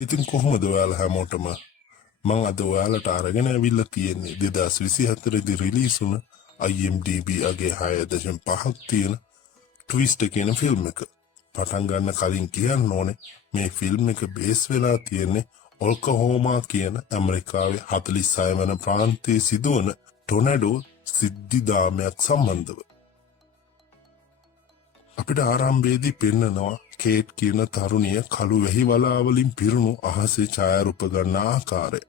ඉතින් කොහොමද ඔයාලා හැමෝටම මං අද ඔයාලට අරගෙන ඇවිල්ලා තියෙන්නේ 2024 දී රිලීස් වුණ IMDb අගේ 6.5ක් තියෙන ට්විස්ට් කියන ෆිල්ම් එක. පටන් ගන්න කලින් කියන්න ඕනේ මේ ෆිල්ම් එක බේස් වෙලා තියෙන්නේ ඔල්කහෝමා කියන ඇමරිකාවේ 46 වන ප්‍රාන්තයේ සිදුවන ටොනඩෝ සිද්ධිදාමයක් සම්බන්ධව. අපිට ආරම්භයේදී පෙන්නනවා කේට් කියන තරුණිය කළු වැහි වලාවලින් පිරුණු අහසේ ඡායාරූප ගන්න ආකාරය.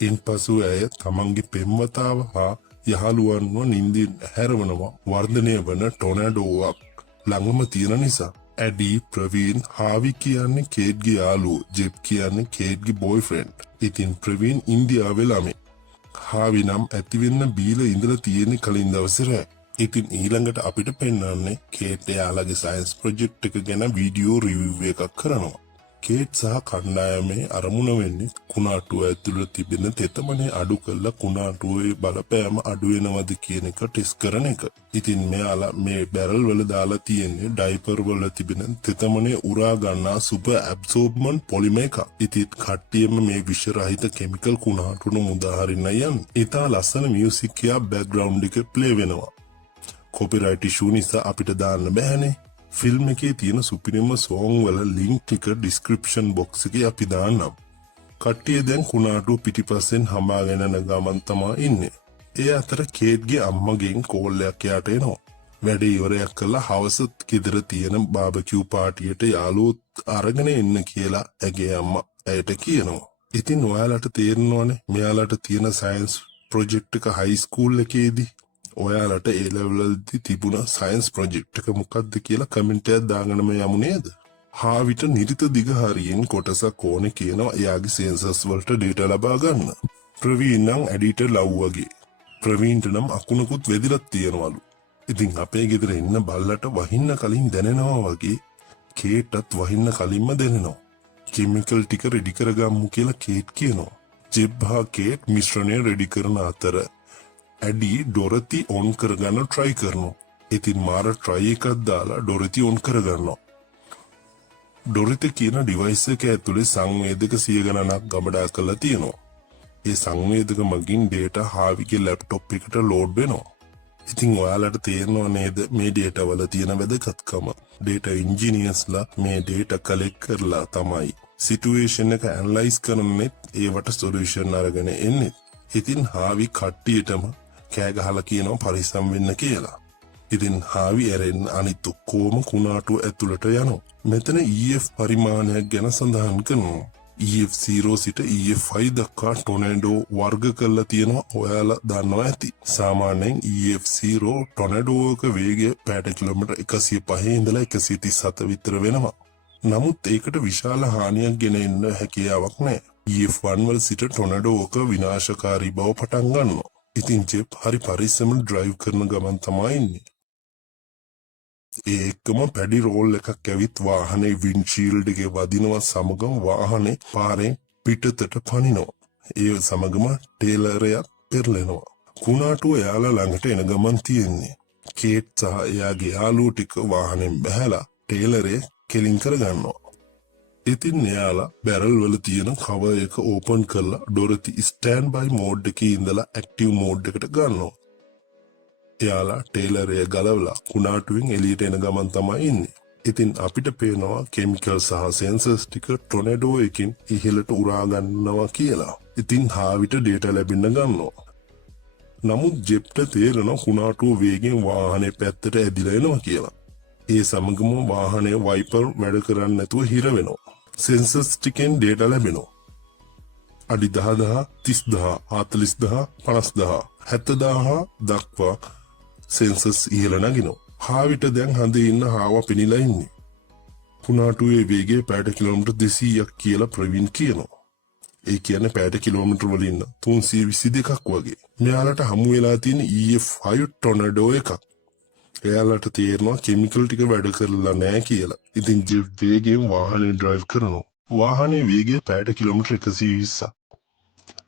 ඉන්පසු ඇය තමන්ගේ පෙම්වතාව හා යහළුවන්ව නින්දින් හැරවනවා වර්ධනය වන ටොනඩෝවක් ළඟම තියෙන නිසා. ඇඩි, ප්‍රවීන්, හාවි කියන්නේ කේට්ගේ යාළුවෝ, ජෙබ් කියන්නේ කේට්ගේ බොයිෆ්‍රෙන්ඩ්. ඉතින් ප්‍රවීන් ඉන්දියාවේ ළමයි. හාවි නම් ඇතිවෙන්න බීලා ඉඳලා තියෙන කලින් දවසේ රෑ. ඉතින් ඊළඟට අපිට පෙන්වන්නේ කේට් එයාලගේ සයන්ස් ප්‍රොජෙක්ට් එක ගැන වීඩියෝ රිවිව් එකක් කරනවා. කේට් සහ කණ්ඩායමේ අරමුණ වෙන්නේ කුණාටුව ඇතුළේ තිබෙන තෙතමනේ අඩු කරලා කුණාටුවේ බලපෑම අඩු වෙනවද කියන එක ටෙස්ට් කරන එක. ඉතින් මෙයාලා මේ බැරල් වල දාලා තියෙන්නේ ඩයිපර් වල තිබෙන තෙතමනේ උරා ගන්නා සුපර් ඇබ්සෝර්බ්මන්ට් පොලිමර් එකක්. ඉතින් කට්ටියම මේ විෂ රහිත කෙමිකල් කුණාටුන මුදාහරින්න යන්නේ. ඉතා ලස්සන මියුසික් එකක් බෑග්ග්‍රවුන්ඩ් එකේ ප්ලේ වෙනවා. කොපිරයිට් ඉෂුව නිසා අපිට දාන්න බෑනේ. ෆිල්ම් එකේ තියෙන සුපිරිම සෝං වල ලින්ක් ටික ඩිස්ක්‍රිප්ෂන් බොක්ස් එකේ අපි දාන්නම්. කට්ටිය දැන් කුණාටුව පිටිපස්සෙන් හමාගෙන යන ගමන් තමා ඉන්නේ. ඒ අතර කේට්ගේ අම්මගෙන් කෝල් එකක් යාට එනවා. වැඩ ඉවරයක් කළා හවසත් ගෙදර තියෙන බාබකියු පාටියට යාළුවොත් අරගෙන එන්න කියලා ඇගේ අම්මා ඇයට කියනවා. ඉතින් ඔයාලට තේරෙනවනේ මෙයාලට තියෙන සයන්ස් ප්‍රොජෙක්ට් එක හයි ස්කූල් එකේදී ඔයාලට A level වලදී තිබුණ සයන්ස් ප්‍රොජෙක්ට් එක මොකක්ද කියලා කමෙන්ට් එකක් දාගෙනම යමු නේද? හාවිට නිරිත දිගහරියෙන් කොටසක් ඕනේ කියනවා එයාගේ සෙන්සස් වලට ඩේටා ලබා ගන්න. ප්‍රවීන් නම් ඇඩිට ලව් වගේ. ප්‍රවීන්ට නම් අකුණකුත් වෙදිලක් තියෙනවලු. ඉතින් අපේ ගෙදර ඉන්න බල්ලට වහින්න කලින් දැනෙනවා වගේ කේට්ටත් වහින්න කලින්ම දැනෙනවා. කිමිකල් ටික රෙඩි කරගමු කියලා කේට් කියනවා. ජෙබ් හා කේට් මිශ්‍රණය රෙඩි කරන අතර ඇඩි ඩොරති ඔන් කරගන්න ට්‍රයි කරනවා. ඉතින් මාර ට්‍රයි එකක් දාලා ඩොරති ඔන් කරගන්නවා. ඩොරති කියන ඩිවයිස් එක ඇතුලේ සංවේදක 100 ගණනක් ගබඩා කරලා තියෙනවා. ඒ සංවේදක මගින් ඩේටා හාවිගේ ලැප්ටොප් එකට ලෝඩ් වෙනවා. ඉතින් ඔයාලට තේරෙනව නේද මේ ඩේටා වල තියෙන වැදගත්කම? ඩේටා ඉන්ජිනියර්ස්ලා මේ ඩේටා කලෙක්ට් කරලා තමයි සිටුේෂන් එක ඇනලයිස් කරන්නේ ඒවට සොලියුෂන් අරගෙන එන්නේ. ඉතින් හාවි කට්ටියටම කෑ ගහලා කියනවා පරිස්සම් වෙන්න කියලා. ඉතින් හාවි ඇරෙන්න අනිත් ඔක්කොම කුණාටුව ඇතුළට යනවා. මෙතන EF පරිමාණයක් ගැන සඳහන් කරනවා. EF0 සිට EF5 දක්වා ටොනඩෝ වර්ග කරලා තියෙනවා ඔයාලා දන්නවා ඇති. සාමාන්‍යයෙන් EF0 ටොනඩෝක වේගය පැයට කිලෝමීටර් 105 ඉඳලා 137 විතර වෙනවා. නමුත් ඒකට විශාල හානියක් ගෙන එන්න හැකියාවක් නැහැ. EF1 වල සිට ටොනඩෝක විනාශකාරී බව පටන් ගන්නවා. ඉතින් ජෙබ් හරි පරිස්සමෙන් ඩ්‍රයිව් කරන ගමන් තමයි ඉන්නේ. ඒ එක්කම පැඩි රෝල් එකක් ඇවිත් වාහනේ වින්ඩ්ෂීල්ඩ් එකේ වදිනවා සමගම වාහනේ පාරෙන් පිටතට පනිනවා. ඒ සමගම ටේලරයක් පෙරලෙනවා. කුණාටුව එයාලා ළඟට එන ගමන් තියෙන්නේ. කේට් සහ එයාගේ යාළුවෝ ටික වාහනෙන් බැහැලා ටේලරේ කෙලින් කරගන්නවා. ඉතින් එයාලා බැරල් වල තියෙන කවර් එක ඕපන් කරලා ඩොරති ස්ටෑන්ඩ් බයි මෝඩ් එකේ ඉඳලා ඇක්ටිව් මෝඩ් එකට ගන්නවා. එයාලා ටේලරය ගලවලා කුණාටුවෙන් එළියට එන ගමන් තමයි ඉන්නේ. ඉතින් අපිට පේනවා කෙමිකල් සහ සෙන්සර්ස් ටික ටොනඩෝ එකකින් ඉහළට උරා ගන්නවා කියලා. ඉතින් හාවිට ඩේටා ලැබෙන්න ගන්නවා. නමුත් ජෙබ්ට තේරෙන කුණාටුව වේගෙන් වාහනේ පැත්තට ඇදිලා එනවා කියලා. ඒ සමගම වාහනේ වයිපර් වැඩ කරන්නේ නැතුව හිර වෙනවා. සෙන්සර්ස් ටිකෙන් ඩේටා ලැබෙනවා. අඩි 10000, 30000, 40000, 50000, 70000 දක්වා සෙන්සර්ස් ඉහළ නගිනවා. හාවිට දැන් හඳේ ඉන්න හාවා පෙනිලා ඉන්නේ. කුණාටුවේ වේගය පැයට කිලෝමීටර් 200ක් කියලා ප්‍රවීන් කියනවා. ඒ කියන්නේ පැයට කිලෝමීටර් වලින් 322ක් වගේ. මෙයාලට හමු වෙලා තියෙන EF5 ටොනඩෝ එකක්. එයාලට තේරෙනවා කෙමිකල් ටික වැඩ කරලා නැහැ කියලා. ඉතින් ජෙබ් වේගයෙන් වාහනේ ඩ්‍රයිව් කරනවා. වාහනේ වේගය පැයට කිලෝමීටර් 120ක්.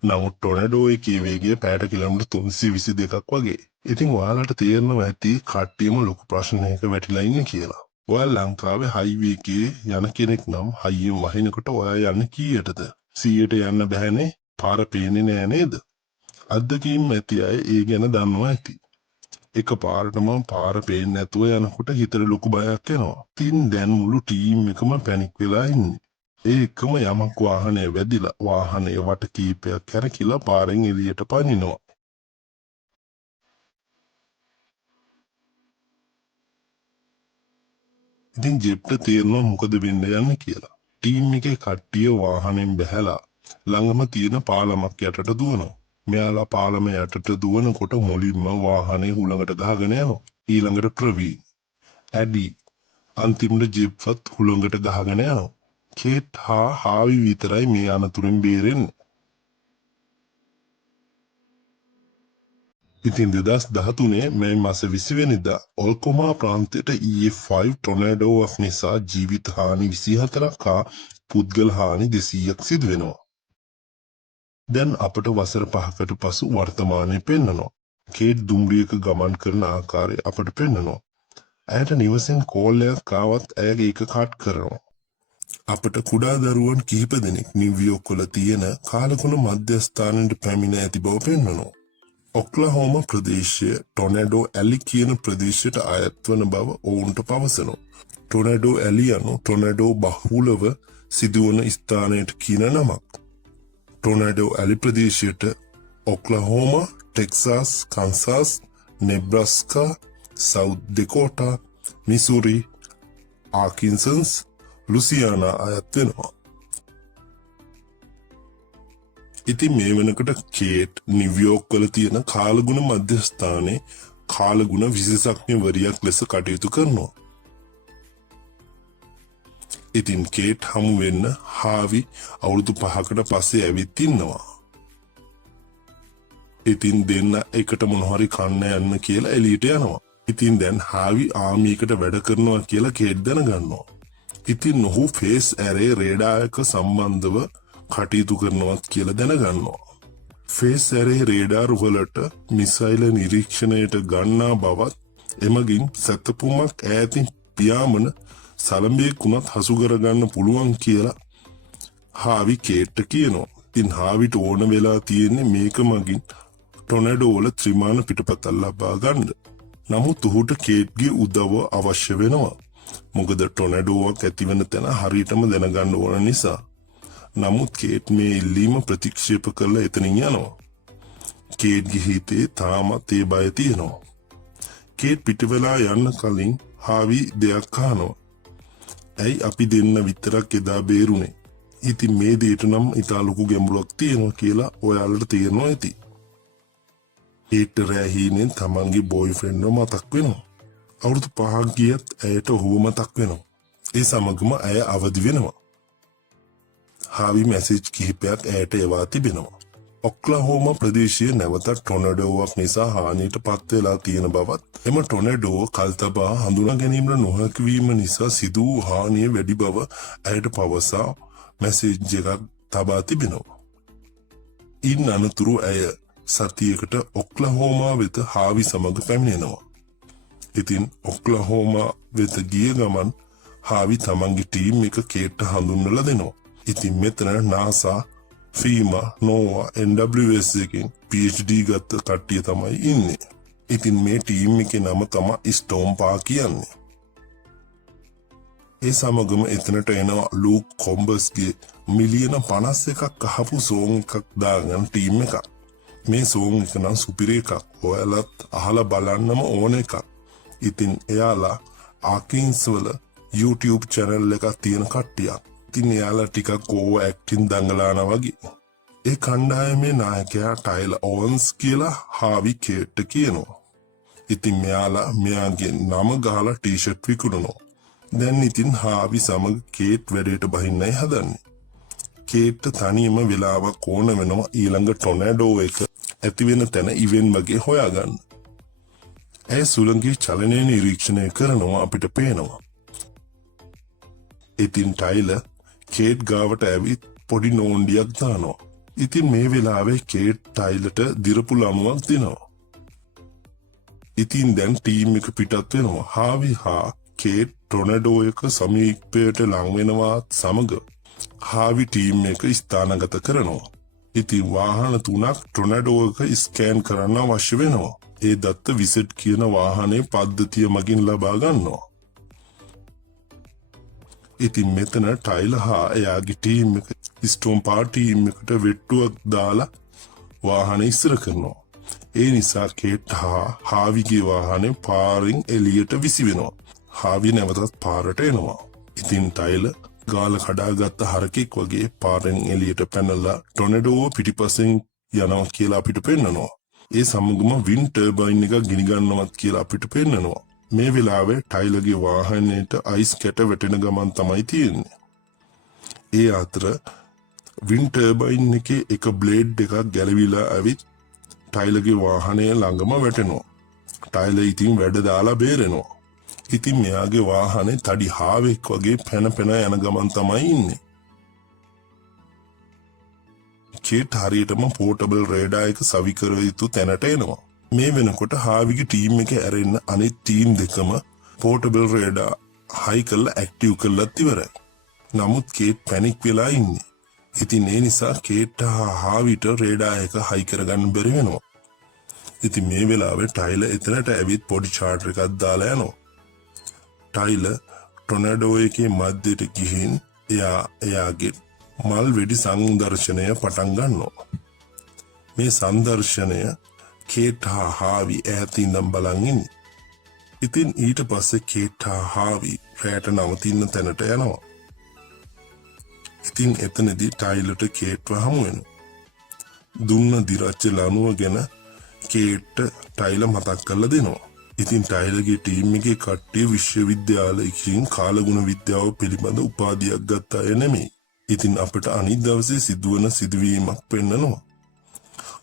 නමුත් ටොනඩෝ එකේ වේගය පැයට කිලෝමීටර් 322ක් වගේ. ඉතින් ඔයාලට තේරෙනවා ඇති කට්ටියම ලොකු ප්‍රශ්නයක වැටිලා ඉන්නේ කියලා. ඔයා ලංකාවේ හයිවේ එකේ යන කෙනෙක් නම් හයියෙන් වහිනකොට ඔයා යන්නේ කීයටද? 100ට යන්න බෑනේ. පාර පේන්නේ නෑ නේද? අත්දැකීම් ඇති අය ඒ ගැන දන්නවා ඇති. එක පාරටම පාර පේන්නේ නැතුව යනකොට හිතට ලොකු බයක් එනවා. ඉතින් දැන් මුළු ටීම් එකම පැනික් වෙලා ඉන්නේ. ඒ එකම යමක් වාහනේ වැදිලා වාහනේ වට කීපයක් කැරකිලා පාරෙන් එළියට පනිනවා. ඉතින් ජෙප්ට තේරෙනවා මොකද වෙන්න යන්නේ කියලා. ටීම් එකේ කට්ටිය වාහනෙන් බැහැලා ළඟම තියෙන පාලමක් යටට දුවනවා. මෙයාලා පාලම යටට දුවනකොට මුලින්ම වාහනේ හුළඟට ගහගෙන යනවා. ඊළඟට ප්‍රවීන්, ඇඩි, අන්තිමට ජෙප්වත් හුළඟට ගහගෙන යනවා. කේට් හා හාවි විතරයි මේ අනතුරෙන් බේරෙන්නේ. ඉතින් 2013 මේ මාස 20 වෙනිදා ඔල්කොමා ප්‍රාන්තයට E5 ටොනඩෝවක් නිසා ජීවිත හානි 24ක් හා පුද්ගල හානි 200ක් සිදු වෙනවා. දැන් අපට වසර 5කට පසු වර්තමානයේ පෙන්නනවා. කේට් දුම්රියක ගමන් කරන ආකාරය අපට පෙන්නනවා. ඇයට නිවසෙන් කෝල් එකක් ආවත් ඇය ඒක කට් කරනවා. අපට කුඩා දරුවන් කිහිප දෙනෙක් නිව්යෝක් වල තියෙන කාලකුණ මධ්‍යස්ථානයට පැමිණ ඇති බව පෙන්වනවා. ඔක්ලහෝම ප්‍රදේශය ටොනඩෝ ඇලි කියන ප්‍රදේශයට අයත් වන බව ඔවුන්ට පවසනවා. ටොනඩෝ ඇලි යනු ටොනඩෝ බහුලව සිදුවන ස්ථානයට කියන නමක්. ටොනඩෝ ඇලි ප්‍රදේශයට ඔක්ලහෝම, ටෙක්සාස්, කන්සාස්, නෙබ්‍රස්කා, සවුත් ඩෙකෝටා, මිසූරි, ආකින්සන්ස්, ලුසියානා අයත් වෙනවා. ඉතින් මේ වෙනකොට කේට් නිව්යෝක් වල තියෙන කාලගුණ මධ්‍යස්ථානයේ කාලගුණ විශේෂඥවරියක් ලෙස කටයුතු කරනවා. ඉතින් කේට් හමු වෙන්න හාවි අවුරුදු 5කට පස්සේ ඇවිත් ඉන්නවා. ඉතින් දෙන්න එකට මොන හරි කන්න යන්න කියලා එළියට යනවා. ඉතින් දැන් හාවි ආමියකට වැඩ කරනවා කියලා කේට් දැනගන්නවා. ඉතින් ඔහු ෆේස් ඇරේ රේඩාර් එක සම්බන්ධව කටයුතු කරනවත් කියලා දැනගන්නවා. ෆේස් ඇරේ රේඩාර් වලට මිසයිල නිරීක්ෂණයට ගන්නා බවත් එමගින් සැතපුමක් ඈතින් පියාඹන සලඹයක් වුණත් හසු කරගන්න පුළුවන් කියලා හාවි කේට්ට කියනවා. ඉතින් හාවිට ඕන වෙලා තියෙන්නේ මේක මගින් ටොනඩෝ වල ත්‍රිමාන පිටපතක් ලබා ගන්න. නමුත් ඔහුට කේට්ගේ උදව්ව අවශ්‍ය වෙනවා. මොකද ටොනඩෝවක් ඇතිවෙන තැන හරියටම දැනගන්න ඕන නිසා. නමුත් කේට් මේ ඉල්ලීම ප්‍රතික්ෂේප කරලා එතනින් යනවා. කේට්ගේ හිතේ තාමත් ඒ බය තියෙනවා. කේට් පිටවෙලා යන්න කලින් හාවි දෙයක් අහනවා. ඇයි අපි දෙන්න විතරක් එදා බේරුනේ? ඉතින් මේ දෙයට නම් ඉතා ලොකු ගැඹුරක් තියෙනවා කියලා ඔයාලට තේරෙනවා ඇති. කේට් රැහීනෙන් තමන්ගේ බොයිෆ්‍රෙන්ඩ්ව මතක් වෙනවා. අවුරුදු 5ක් ගියත් ඇයට ඔහුව මතක් වෙනවා. ඒ සමගම ඇය අවදි වෙනවා. හාවි මැසේජ් කිහිපයක් ඇයට එවා තිබෙනවා. ඔක්ලහෝම ප්‍රදේශයේ නැවතත් ටොනඩෝවක් නිසා හානියට පත් වෙලා තියෙන බවත් එම ටොනඩෝ කල්තබා හඳුනා ගැනීමට නොහැකි වීම නිසා සිදු වූ හානිය වැඩි බව ඇයට පවසා මැසේජ් එකක් තබා තිබෙනවා. ඉන් අනතුරු ඇය සතියකට ඔක්ලහෝමා වෙත හාවි සමග පැමිණෙනවා. ඉතින් ඔක්ලහෝමා වෙත ගිය ගමන් හාවි තමන්ගේ ටීම් එක කේට්ට හඳුන්වලා දෙනවා. ඉතින් මෙතන NASA, FEMA, NOAA, NWS එකෙන් PhD ගත්ත කට්ටිය තමයි ඉන්නේ. ඉතින් මේ ටීම් එකේ නම තමයි ස්ටෝම්පා කියන්නේ. ඒ සමගම එතනට එනවා ලූක් කොම්බස්ගේ මිලියන 51ක් අහපු සෝන් එකක් දාගෙන ටීම් එකක්. මේ සෝන් එක නම් සුපිරි එකක්. ඔයාලත් අහලා බලන්නම ඕන එකක්. ඉතින් එයාලා ආකින්ස් වල YouTube channel එකක් තියෙන කට්ටියක්. ඉතින් එයාලා ටිකක් ඕව ඇක්ටින් දඟලානා වගේ. ඒ කණ්ඩායමේ නායකයා ටයිලර් ඕවන්ස් කියලා හාවි කේට්ට කියනවා. ඉතින් මෙයාගේ නම ගහලා ටී-ෂර්ට් විකුණනවා. දැන් ඉතින් හාවි සමග කේට් වැඩේට බහින්නයි හදන්නේ. කේට්ට තනියම වෙලාවක් ඕන වෙනවා ඊළඟ ටොනඩෝ එක ඇති වෙන තැන ඉවෙන්ට් වගේ හොයාගන්න. ඇය සුළඟේ චලනය නිරීක්ෂණය කරනවා අපිට පේනවා. ඉතින් ටයිලර් කේට් ගාවට ඇවිත් පොඩි නෝන්ඩියක් දානවා. ඉතින් මේ වෙලාවේ කේට් ටයිලර්ට දිරපු ළමුවක් දෙනවා. ඉතින් දැන් ටීම් එක පිටත් වෙනවා. හාවි හා කේට් ටොනඩෝ එක සමීපයට ලං වෙනවත් සමග හාවි ටීම් එක ස්ථානගත කරනවා. ඉතින් වාහන 3ක් ටොනඩෝ එක ස්කෑන් කරන්න අවශ්‍ය වෙනවා. ඒ දත්ත විසෙට් කියන වාහනේ පද්ධතිය මගින් ලබා ගන්නවා. ඉතින් මෙතන ටයිලර් හා එයාගේ ටීම් එක ස්ටෝම්පා ටීම් එකට වෙට්ටුවක් දාලා වාහනේ ඉස්සර කරනවා. ඒ නිසා කේට් හා හාවිගේ වාහනේ පාරින් එළියට විසි වෙනවා. හාවි නැවතත් පාරට එනවා. ඉතින් ටයිලර් ගාල කඩාගත්ත හරකෙක් වගේ පාරෙන් එළියට පැනලා ටොනඩෝ පිටිපස්සෙන් යනවා කියලා අපිට පෙන්නනවා. ඒ සමගම වින්ඩ් ටර්බයින් එක ගිනි ගන්නවත් කියලා අපිට පෙන්නනවා. මේ වෙලාවේ ටයිලර්ගේ වාහනේට අයිස් කැට වැටෙන ගමන් තමයි තියෙන්නේ. ඒ අතර වින්ඩ් ටර්බයින් එකේ එක බ්ලේඩ් එකක් ගැලවිලා ඇවිත් ටයිලර්ගේ වාහනය ළඟම වැටෙනවා. ටයිලර් ඉතින් වැඩ දාලා බේරෙනවා. ඉතින් මෙයාගේ වාහනේ තඩි හාවෙක් වගේ පැන යන ගමන් තමයි ඉන්නේ. කේට් හරියටම පෝටබල් රේඩාර් එක සවි කර යුතු තැනට එනවා. මේ වෙනකොට හාවිගේ ටීම් එක ඇරෙන්න අනිත් ටීම් දෙකම පෝටබල් රේඩාර් හයි කරලා ඇක්ටිව් කරලත් ඉවරයි. නමුත් කේට් පැනික් වෙලා ඉන්නේ. ඉතින් ඒ නිසා කේට් හා හාවිට රේඩාර් එක හයි කරගන්න බැරි වෙනවා. ඉතින් මේ වෙලාවේ ටයිලර් එතනට ඇවිත් පොඩි චාට් එකක් දාලා යනවා. ටයිලර් ටොනඩෝ එකේ මැදට ගිහින් එයාගේ මල් වෙඩි සංදර්ශනය පටන් ගන්නවා. මේ සංදර්ශනය කේට් හා හාවි ඈතින් ඉඳන් බලන් ඉන්නේ. ඉතින් ඊට පස්සේ කේට් හා හාවි රැට නවතින තැනට යනවා. ඉතින් එතනදී ටයිලර්ට කේට්ව හමු වෙනවා. දුන්න දිරච්ච ලණුව ගැන කේට් ටයිලර් මතක් කරලා දෙනවා. ඉතින් ටයිලර්ගේ ටීම් එකේ කට්ටිය විශ්වවිද්‍යාලයකින් කාලගුණ විද්‍යාව පිළිබඳ උපාධියක් ගත්ත අය නෙමෙයි. ඉතින් අපිට අනිත් දවසේ සිදුවන සිදුවීමක් පෙන්නනවා.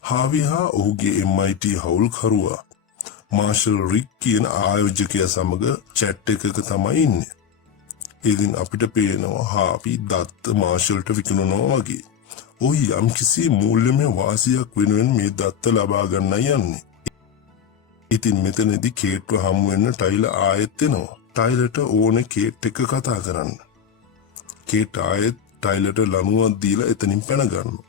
හාවි හා ඔහුගේ MIT හවුල්කරුවා මාෂල් රික් කියන ආයෝජකයා සමග චැට් එකක තමයි ඉන්නේ. ඉතින් අපිට පේනවා හාවි දත්ත මාෂල්ට විකුණනවා වගේ. ඔහු යම්කිසි මූල්‍යමය වාසියක් වෙනුවෙන් මේ දත්ත ලබා ගන්නයි යන්නේ. ඉතින් මෙතනදී කේට්ව හමු වෙන්න ටයිලර් ආයෙත් එනවා. ටයිලර්ට ඕනේ කේට් එක්ක කතා කරන්න. කේට් ආයෙත් ටයිලර්ට ලණුවක් දීලා එතනින් පැන ගන්නවා.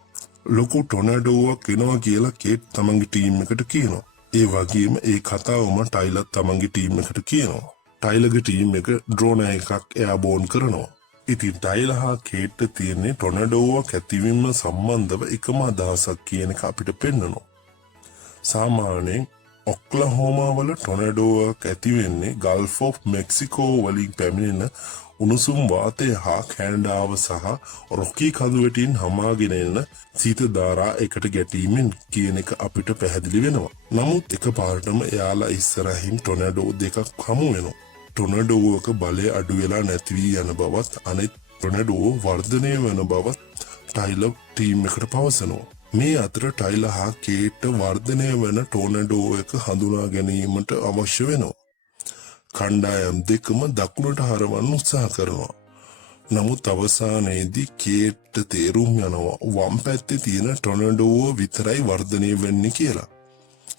ලොකු ටොනඩෝවක් එනවා කියලා කේට් තමන්ගේ ටීම් එකට කියනවා. ඒ වගේම ඒ කතාවම ටයිලර් තමන්ගේ ටීම් එකට කියනවා. ටයිලර්ගේ ටීම් එක ඩ්‍රෝන් එකක් එයාබෝන් කරනවා. ඉතින් ටයිලර් හා කේට් තියෙන්නේ ටොනඩෝවක් ඇතිවීම සම්බන්ධව එකම අදහසක් කියන එක අපිට පෙන්නනවා. සාමාන්‍යයෙන් ඔක්ලහෝමා වල ටොනඩෝවක් ඇති වෙන්නේ ගල්ෆ් ඔෆ් මෙක්සිකෝ වලින් පැමිණෙන උණුසුම් වාතය හා කැනඩාව සහ රොකී කඳුවැටින් හමාගෙන එන සීත ධාරා එකට ගැටීමෙන් කියන එක අපිට පැහැදිලි වෙනවා. නමුත් එකපාරටම එයාලා ඉස්සරහින් ටොනඩෝ දෙකක් හමු වෙනවා. ටොනඩෝවක බලය අඩු වෙලා නැති වී යන බවත් අනෙක් ටොනඩෝ වර්ධනය වෙන බවත් ටයිලර් ටීම් එකට පවසනවා. මේ අතර ටයිලර් හා කේට් වර්ධනය වෙන ටොනඩෝ එක හඳුනා ගැනීමට අවශ්‍ය වෙනවා. කණ්ඩායම් දෙකම දකුණට හරවන්න උත්සාහ කරනවා. නමුත් අවසානයේදී කේට් තේරුම් යනවා වම් පැත්තේ තියෙන ටොනඩෝ විතරයි වර්ධනය වෙන්නේ කියලා.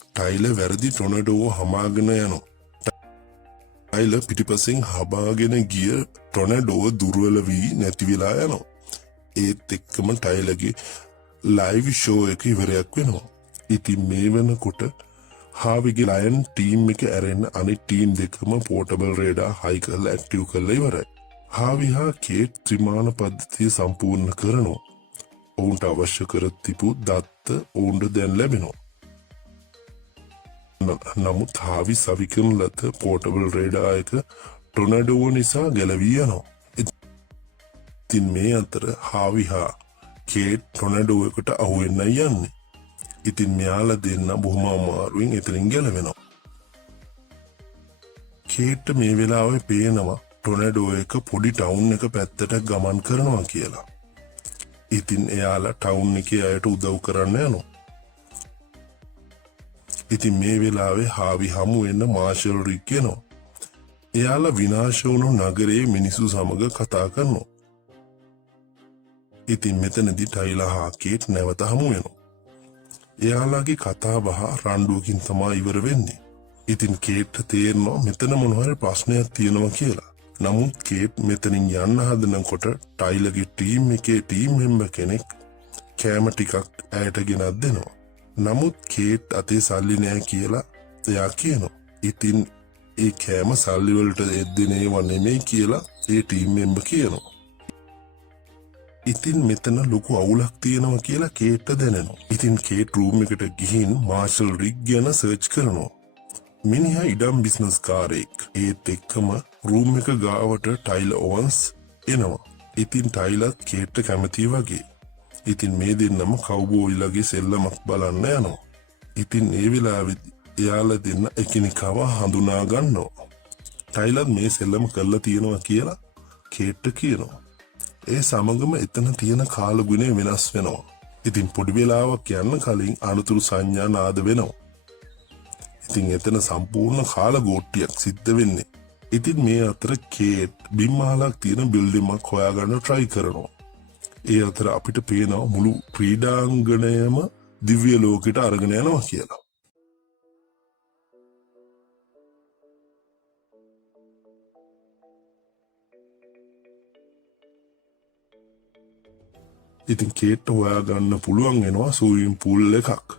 ටයිලර් වැරදි ටොනඩෝ හමාගෙන යනවා. ටයිලර් පිටිපස්සෙන් හබාගෙන ගිය ටොනඩෝ දුර්වල වී නැති වෙලා යනවා. ඒත් එක්කම ටයිලර්ගේ ලයිව් ෂෝ එක ඉවරයක් වෙනවා. ඉතින් මේ වෙනකොට හාවිගේ ලයන් ටීම් එක ඇරෙන්න අනිත් ටීම් දෙකම පෝටබල් රේඩාර් හයි කරලා ඇක්ටිව් කරලා ඉවරයි. හාවි හා කේට් ත්‍රිමාන පද්ධතිය සම්පූර්ණ කරනවා. ඔවුන්ට අවශ්‍ය කර තිබු දත්ත ඔවුන්ට දැන් ලැබෙනවා. නමුත් හාවි සවිකරන ලද පෝටබල් රේඩාර් එක ටොනඩෝ නිසා ගැලවී යනවා. ඉතින් මේ අතර හාවි හා කේට් ටොනඩෝ එකට අහු වෙන්නයි යන්නේ. ඉතින් මෙයාලා දෙන්න බොහොම අමාරුවෙන් එතනින් ගැලවෙනවා. කේට් මේ වෙලාවේ පේනවා ටොනඩෝ එක පොඩි ටවුන් එක පැත්තට ගමන් කරනවා කියලා. ඉතින් එයාලා ටවුන් එකේ අයට උදව් කරන්න යනවා. ඉතින් මේ වෙලාවේ හාවි හමු වෙන්න මාෂල් රික් එනවා. එයාලා විනාශ වුණු නගරයේ මිනිස්සු සමග කතා කරනවා. ඉතින් මෙතනදී ටයිලර් හා කේට් නැවත හමු වෙනවා. එයාලාගේ කතා බහ රණ්ඩුවකින් තමයි ඉවර වෙන්නේ. ඉතින් කේට් තේරෙනවා මෙතන මොන හරි ප්‍රශ්නයක් තියෙනවා කියලා. නමුත් කේට් මෙතනින් යන්න හදනකොට ටයිලර්ගේ ටීම් එකේ ටීම් මෙම්බර් කෙනෙක් කෑම ටිකක් ඇයට ගෙනත් දෙනවා. නමුත් කේට් අතේ සල්ලි නෑ කියලා එයා කියනවා. ඉතින් ඒ කෑම සල්ලි වලට දෙන්නේව නෙමෙයි කියලා ඒ ටීම් මෙම්බර් කියනවා. ඉතින් මෙතන ලොකු අවුලක් තියෙනවා කියලා කේට්ට දැනෙනවා. ඉතින් කේට් රූම් එකට ගිහින් මාෂල් රික් ගැන සර්ච් කරනවා. මිනිහා ඉඩම් බිස්නස් කාරයෙක්. ඒත් එක්කම රූම් එක ගාවට ටයිලර් ඕවන්ස් එනවා. ඉතින් ටයිලර් කේට්ට කැමති වගේ. ඉතින් මේ දෙන්නම කවුබෝයිලගේ සෙල්ලමක් බලන්න යනවා. ඉතින් ඒ වෙලාවෙදි එයාලා දෙන්න එකිනෙකව හඳුනා ගන්නවා. ටයිලර් මේ සෙල්ලම කරලා තියෙනවා කියලා කේට්ට කියනවා. ඒ සමගම එතන තියෙන කාල ගුණය වෙනස් වෙනවා. ඉතින් පොඩි වෙලාවක් යන්න කලින් අනුතුරු සංඥා නාද වෙනවා. ඉතින් එතන සම්පූර්ණ කාල ගෝට්ටියක් සිද්ධ වෙන්නේ. ඉතින් මේ අතර කේට් බිම්මාලක් තියෙන බිල්ඩින් එකක් හොයාගන්න try කරනවා. ඒ අතර අපිට පේනවා මුළු ක්‍රීඩාංගණයම දිව්‍ය ලෝකෙට අරගෙන යනවා කියලා. ඉතින් කේට් හොයාගන්න පුළුවන් වෙනවා ස්විමින් pool එකක්.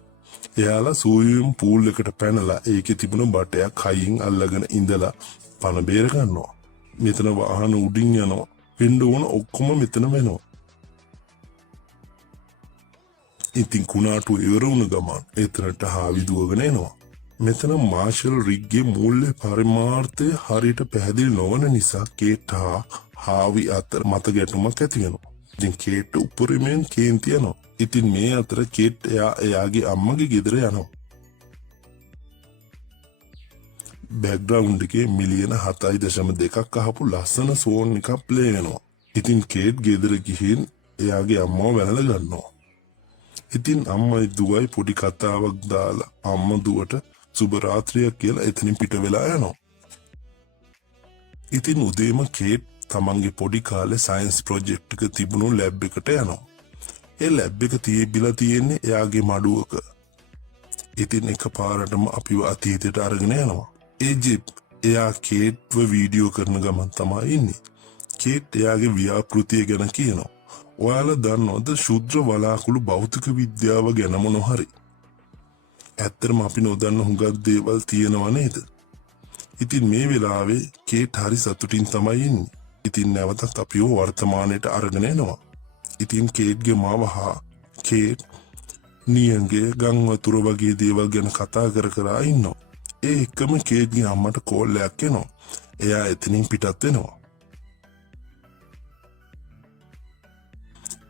එයාලා ස්විමින් pool එකට පැනලා ඒකේ තිබුණ බටයක් හයින් අල්ලගෙන ඉඳලා පණ බේර ගන්නවා. මෙතන වාහන උඩින් යනවා. වෙන්න ඕන ඔක්කොම මෙතන වෙනවා. ඉතින් කුණාටු ඉවර වුණ ගමන් එතනට හාවි දුවගෙන එනවා. මෙතන මාෂල් රිග්ගේ මූල්‍ය පරිමාර්ථය හරියට පැහැදිලි නොවන නිසා කේට් හා හාවි අතර මත ගැටුමක් ඇති වෙනවා. ඉතින් කේට් උපරිමයෙන් කේන්ති යනවා. ඉතින් මේ අතර කේට් එයාගේ අම්මගේ ගෙදර යනවා. බෑග්ග්‍රවුන්ඩ් එකේ මිලියන 7.2ක් අහපු ලස්සන සෝන් එකක් ප්ලේ වෙනවා. ඉතින් කේට් ගෙදර ගිහින් එයාගේ අම්මව වැළඳ ගන්නවා. ඉතින් අම්මයි දුවයි පොඩි කතාවක් දාලා අම්මා දුවට සුබ රාත්‍රියක් කියලා එතනින් පිට වෙලා යනවා. ඉතින් උදේම කේට් තමන්ගේ පොඩි කාලේ සයන්ස් ප්‍රොජෙක්ට් එක තිබුණු ලැබ් එකට යනවා. ඒ ලැබ් එක තියලා තියෙන්නේ එයාගේ මඩුවක. ඉතින් එකපාරටම අපිව අතීතයට අරගෙන යනවා. ඒ ජිප් එයා කේට්ව වීඩියෝ කරන ගමන් තමයි ඉන්නේ. කේට් එයාගේ ව්‍යාපෘතිය ගැන කියනවා. ඔයාලා දන්නවද ශුද්‍ර වලාකුළු භෞතික විද්‍යාව ගැන මොන හරි? ඇත්තටම අපි නොදන්න හුඟක් දේවල් තියෙනව නේද? ඉතින් මේ වෙලාවේ කේට් හරි සතුටින් තමයි ඉන්නේ. ඉතින් නැවතත් අපිව වර්තමානයට අරගෙන එනවා. ඉතින් කේට්ගේ මාව හා කේට් නියංගේ ගම් වතුර වගේ දේවල් ගැන කතා කර ඉන්නවා. ඒ එක්කම කේට්ගේ අම්මට කෝල් එකක් එනවා. එයා එතනින් පිටත් වෙනවා.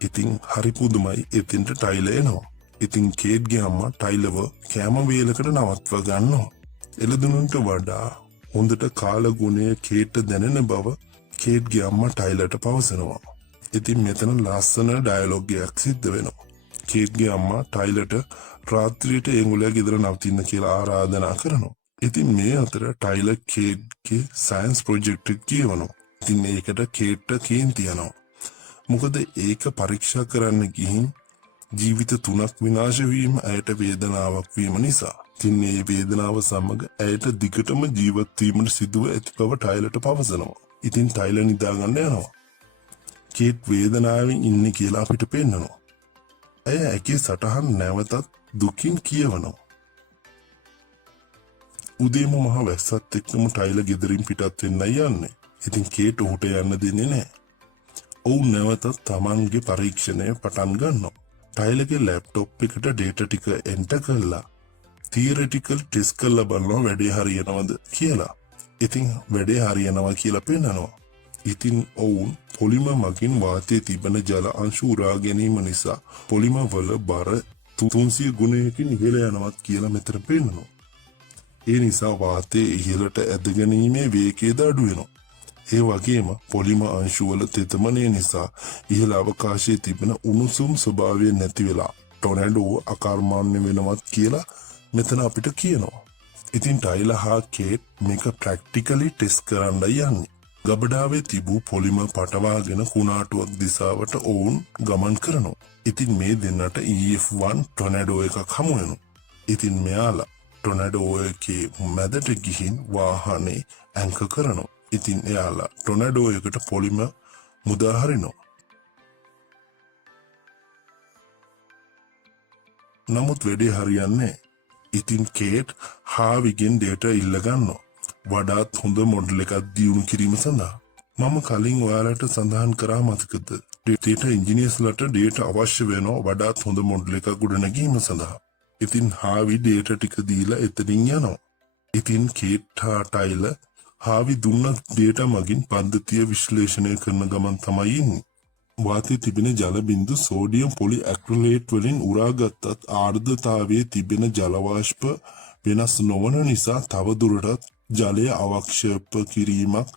ඉතින් හරි පුදුමයි එතෙන්ට ටයිලර් එනවා. ඉතින් කේට්ගේ අම්මා ටයිලර්ව කැම වේලකට නවත්ව ගන්නවා. එළදෙනුන්ට වඩා හොඳට කාල ගුණය කේට්ට දැනෙන බව කේට්ගේ අම්මා ටයිලර්ට පවසනවා. ඉතින් මෙතන ලස්සන ඩයලොග් එකක් සිද්ධ වෙනවා. කේට්ගේ අම්මා ටයිලර්ට රාත්‍රියට ඒගොල්ලෝ ගෙදර නවතින්න කියලා ආරාධනා කරනවා. ඉතින් මේ අතර ටයිලර් කේට්ගේ සයන්ස් ප්‍රොජෙක්ට් එක කියවනවා. ඉතින් ඒකට කේට්ට කේන්ති යනවා. මොකද ඒක පරීක්ෂා කරන්න ගිහින් ජීවිත 3ක් විනාශ වීම ඇයට වේදනාවක් වීම නිසා. ඉතින් මේ වේදනාව සමග ඇයට දිගටම ජීවත් වීමට සිදුව ඇති බව ටයිලර්ට පවසනවා. ඉතින් ටයිලර් නිදා ගන්න යනවා. කේට් වේදනාවෙන් ඉන්නේ කියලා අපිට පෙන්නනවා. ඇය ඇගේ සටහන් නැවතත් දුකින් කියවනවා. උදේම මහ වැස්සත් එක්කම ටයිලර් ගෙදරින් පිටත් වෙන්නයි යන්නේ. ඉතින් කේට් උහුට යන්න දෙන්නේ නැහැ. ඔවුන් නැවතත් තමන්ගේ පරීක්ෂණය පටන් ගන්නවා. ටයිලර්ගේ ලැප්ටොප් එකට ඩේටා ටික එන්ටර් කරලා තියරිටිකල් ටෙස්ට් කරලා බලනවා වැඩේ හරියනවද කියලා. ඉතින් වැඩේ හරියනවා කියලා පෙන්නනවා. ඉතින් ඔවුන් පොලිම මගින් වාතයේ තිබෙන ජල අංශු උරා ගැනීම නිසා පොලිම වල බර 300 ගුණයකින් ඉහළ යනවා කියලා මෙතන පෙන්නනවා. ඒ නිසා වාතයේ ඉහළට ඇද ගැනීමේ වේගයද අඩු වෙනවා. ඒ වගේම පොලිම අංශු වල තෙතමනය නිසා ඉහළ අවකාශයේ තිබෙන උණුසුම් ස්වභාවය නැති වෙලා ටොනැඩෝ අකර්මාන්‍ය වෙනවත් කියලා මෙතන අපිට කියනවා. ඉතින් ටයිලර් හා කේට් මේක ප්‍රැක්ටිකලි ටෙස්ට් කරන්න යන්නේ. ගබඩාවේ තිබූ පොලිමර් පටවාගෙන කුණාටුවක් දිසාවට ඔවුන් ගමන් කරනවා. ඉතින් මේ දෙන්නට EF1 ටොනැඩෝ එකක් හමු වෙනවා. ඉතින් මෙයාලා ටොනැඩෝ එකේ මැදට ගිහින් වාහනේ ඇන්කර් කරනවා. ඉතින් එයාලා ටොනඩෝ එකට පොලිම මුදා හරිනවා. නමුත් වැඩේ හරියන්නේ. ඉතින් කේට් හාවිගෙන් ඩේටා ඉල්ල ගන්නවා. වඩාත් හොඳ මොඩල් එකක් දියුණු කිරීම සඳහා. මම කලින් ඔයාලට සඳහන් කරා මතකද? ඩේටා ඉංජිනේර්ස්ලාට ඩේටා අවශ්‍ය වෙනවා වඩාත් හොඳ මොඩල් එකක් ගොඩනැගීම සඳහා. ඉතින් හාවි ඩේටා ටික දීලා එතනින් යනවා. ඉතින් කේට් හා ටයිලර් හාවි දුන්න ඩේටා මගින් පද්ධතිය විශ්ලේෂණය කරන ගමන් තමයි ඉන්නේ. වාතයේ තිබෙන ජල බිඳු සෝඩියම් පොලි ඇක්‍රිලේට් වලින් උරාගත්තත් ආර්ද්‍රතාවයේ තිබෙන ජල වාෂ්ප වෙනස් නොවන නිසා තවදුරටත් ජලය අවක්ෂේප කිරීමක්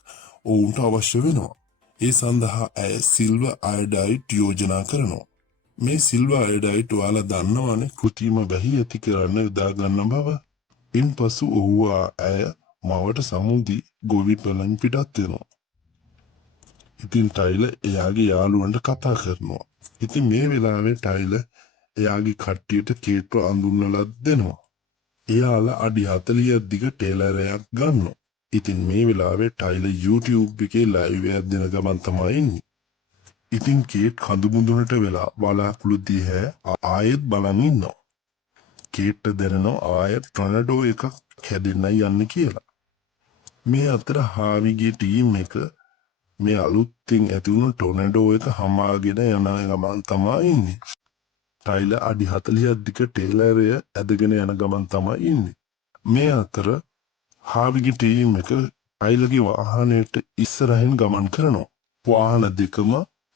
ඔවුන්ට අවශ්‍ය වෙනවා. ඒ සඳහා ඇය සිල්වර් අයඩයිඩ් යෝජනා කරනවා. මේ සිල්වර් අයඩයිඩ් ඔයාලා දන්නවනේ කෘත්‍රිම වැහි ඇති කරන්න යොදා ගන්න බව. ඉන්පසු ඔහු ඇය මවට සමුදී ගොවි පළන් පිටත් වෙනවා. ඉතින් ටයිලර් එයාගේ යාළුවන්ට කතා කරනවා. ඉතින් මේ වෙලාවේ ටයිලර් එයාගේ කට්ටියට කේට්ව අඳුන්වලා දෙනවා. එයාලා අඩි 40ක් දිග ටේලරයක් ගන්නවා. ඉතින් මේ වෙලාවේ ටයිලර් YouTube එකේ ලයිව් එකක් දෙන ගමන් තමයි ඉන්නේ. ඉතින් කේට් කඳු මුදුනට වෙලා බලාකුළු දිහා ආයෙත් බලන් ඉන්නවා. කේට්ට දැනෙනවා ආයෙත් ටොනඩෝ එකක් හැදෙන්නයි යන්නේ කියලා. මේ අතර හාවිගේ ටීම් එක මේ අලුත්ෙන් ඇති වුණු ටොනඩෝ එක හමාගෙන යන ගමන් තමයි ඉන්නේ. ටයිලර් අඩි 40ක් දිග ටේලරය ඇදගෙන යන ගමන් තමයි ඉන්නේ. මේ අතර හාවිගේ ටීම් එක ටයිලර්ගේ වාහනයට ඉස්සරහින් ගමන් කරනවා. වාහන දෙකම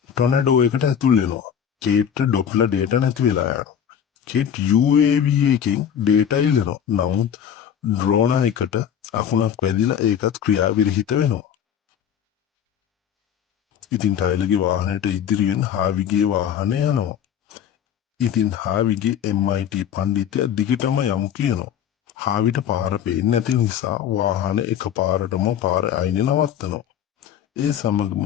ටොනඩෝ එකට ඇතුල් වෙනවා. කේට් ඩොප්ලර් ඩේටා නැති වෙලා යනවා. කේට් UAV එකෙන් ඩේටා ඉල්ලනවා. නමුත් ඩ්‍රෝන එකට අකුණක් වැදිලා ඒකත් ක්‍රියාවිරහිත වෙනවා. ඉතින් ටයිලර්ගේ වාහනයට ඉදිරියෙන් හාවිගේ වාහනය යනවා. ඉතින් හාවිගේ MIT පණ්ඩිතයා දිගටම යමු කියනවා. හාවිට පාර පේන්නේ නැති නිසා වාහන එකපාරටම පාර අයිනේ නවත්තනවා. ඒ සමගම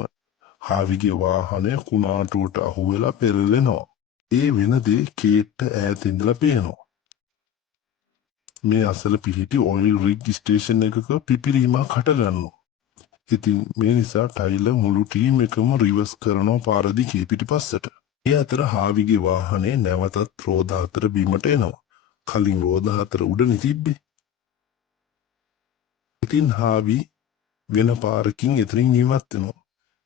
හාවිගේ වාහනය කුණාටුවට අහුවෙලා පෙරලෙනවා. ඒ වෙනදී කේට්ට ඈත ඉඳලා පේනවා. මේ අසල පිහිටි ඔයිල් රිග් ස්ටේෂන් එකක පිපිරීමක් හටගන්නවා. ඉතින් මේ නිසා ටයිලර් මුළු ටීම් එකම රිවර්ස් කරනවා පාර දිගේ පිටිපස්සට. ඒ අතර හාවිගේ වාහනේ නැවතත් රෝද අතර බීමට එනවා. කලින් රෝද අතර උඩනේ තිබ්බේ. ඉතින් හාවි වෙන පාරකින් එතනින් ඉවත් වෙනවා.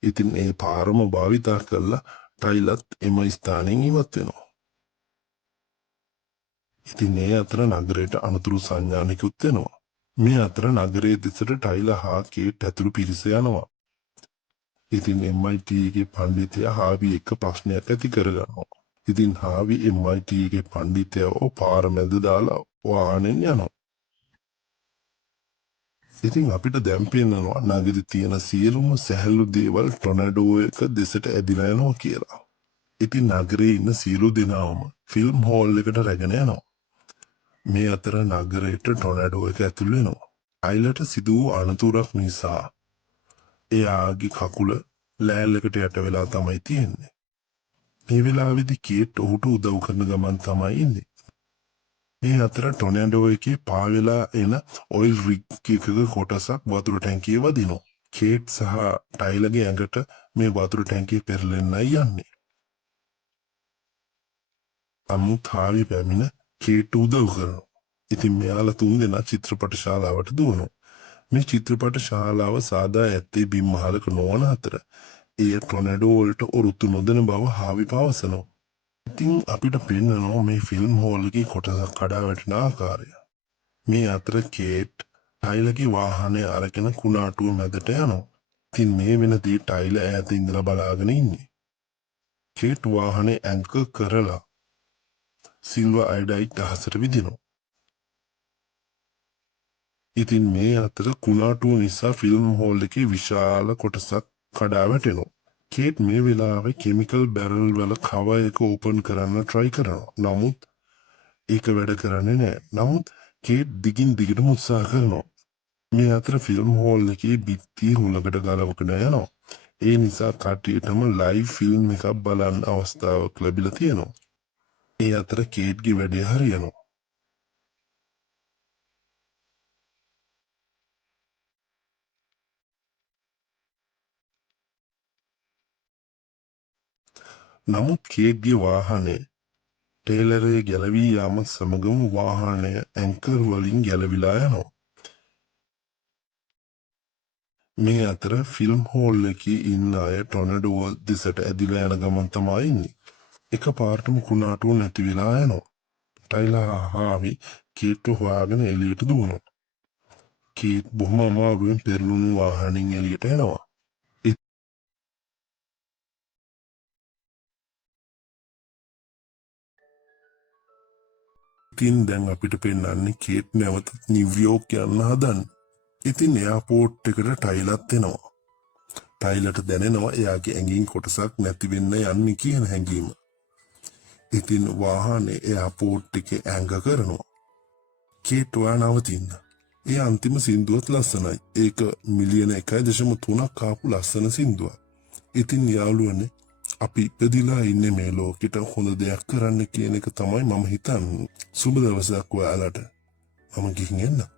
ඉතින් ඒ පාරම භාවිතා කරලා ටයිලර්ත් එම ස්ථානයෙන් ඉවත් වෙනවා. ඉතින් ඒ අතර නගරයට අනතුරු සංඥා නිකුත් වෙනවා. මේ අතර නගරයේ දෙසට ටයිලර් හා කේට් ඇතුළු පිරිස යනවා. ඉතින් MIT එකේ පණ්ඩිතයා හාවි එක්ක ප්‍රශ්නයක් ඇති කරගන්නවා. ඉතින් හාවි MIT එකේ පණ්ඩිතයව පාර මැද දාලා වාහනෙන් යනවා. ඉතින් අපිට දැන් පේනවා නගරේ තියෙන සියලුම සැහැල්ලු දේවල් ටොනඩෝ එක දෙසට ඇදිලා යනවා කියලා. ඉතින් නගරේ ඉන්න සියලු දෙනාම ෆිල්ම් හෝල් එකට රැගෙන යනවා. මේ අතර නගරයට ටොනඩෝ එක ඇතුල් වෙනවා. ටයිලර්ට සිදු වූ අනතුරක් නිසා එයාගේ කකුල ලෑල්ලකට යට වෙලා තමයි තියෙන්නේ. මේ වෙලාවේදී කේට් ඔහුට උදව් කරන ගමන් තමයි ඉන්නේ. මේ අතර ටොනඩෝ එකේ පාවෙලා එන ඔයිල් රිග් එකක කොටසක් වතුර ටැංකියේ වදිනවා. කේට් සහ ටයිලර්ගේ ඇඟට මේ වතුර ටැංකිය පෙරලෙන්නයි යන්නේ. අමුත් හාවි පැමිණ කේට් උදව් කරනවා. ඉතින් මෙයාලා තුන්දෙනා චිත්‍රපට ශාලාවට දුවනවා. මේ චිත්‍රපට ශාලාව සාදා ඇත්තේ බිම් මහලක නොවන අතර එය ටොනඩෝ වලට ඔරුත්තු නොදෙන බව හාවි පවසනවා. ඉතින් අපිට පෙන්නනවා මේ ෆිල්ම් හෝල් එකේ කොටසක් කඩා වැටෙන ආකාරය. මේ අතර කේට් ටයිලර්ගේ වාහනය අරගෙන කුණාටුව මැදට යනවා. ඉතින් මේ වෙනදී ටයිලර් ඈත ඉඳලා බලාගෙන ඉන්නේ. කේට් වාහනේ ඇන්කර් කරලා සිල්වර් අයඩයිඩ් අහසට විදිනවා. ඉතින් මේ අතර කුණාටුව නිසා ෆිල්ම් හෝල් එකේ විශාල කොටසක් කඩා වැටෙනවා. කේට් මේ වෙලාවේ කෙමිකල් බැරල් වල කවර් එක ඕපන් කරන්න try කරනවා. නමුත් ඒක වැඩ කරන්නේ නැහැ. නමුත් කේට් දිගින් දිගටම උත්සාහ කරනවා. මේ අතර ෆිල්ම් හෝල් එකේ බිත්තිය හුලකට ගලවගෙන යනවා. ඒ නිසා කට්ටියටම ලයිව් ෆිල්ම් එකක් බලන්න අවස්ථාවක් ලැබිලා තියෙනවා. ඒ අතර කේට්ගේ වැඩේ හරියනවා. නමුත් කේට්ගේ වාහනේ ටේලරේ ගැලවී යාම සමගම වාහනය ඇංකර් වලින් ගැලවිලා යනවා. මේ අතර ෆිල්ම් හෝල් එකේ ඉන්න අය ටොනඩෝ දිසට ඇදිලා යන ගමන් තමයි ඉන්නේ. එකපාරටම කුණාටුව නැති වෙලා යනවා. ටයිලර් හාමි කේට්ව හොයාගෙන එළියට දුවනවා. කේට් බොහොම අමාරුවෙන් පෙරළුණු වාහනෙන් එළියට එනවා. ඉතින් දැන් අපිට පෙන්වන්නේ කේට් නැවත නිව්යෝර්ක් යන්න හදන්නේ. ඉතින් එයාපෝට් එකට ටයිලර්ත් එනවා. ටයිලර්ට දැනෙනවා එයාගේ ඇඟින් කොටසක් නැති වෙන්න යන්නේ කියන හැඟීම. ඉතින් වාහනේ එයාපෝට් එකේ ඇංග කරනවා. කේට් ඔයා නවතින්න. ඒ අන්තිම සින්දුවත් ලස්සනයි. ඒක මිලියන 1.3ක් ආපු ලස්සන සින්දුවක්. ඉතින් යාළුවනේ අපි ඉපදිලා ඉන්නේ මේ ලෝකෙට හොඳ දෙයක් කරන්න කියන එක තමයි මම හිතන්නේ. සුබ දවසක් ඔයාලට. මම ගිහින් එන්න.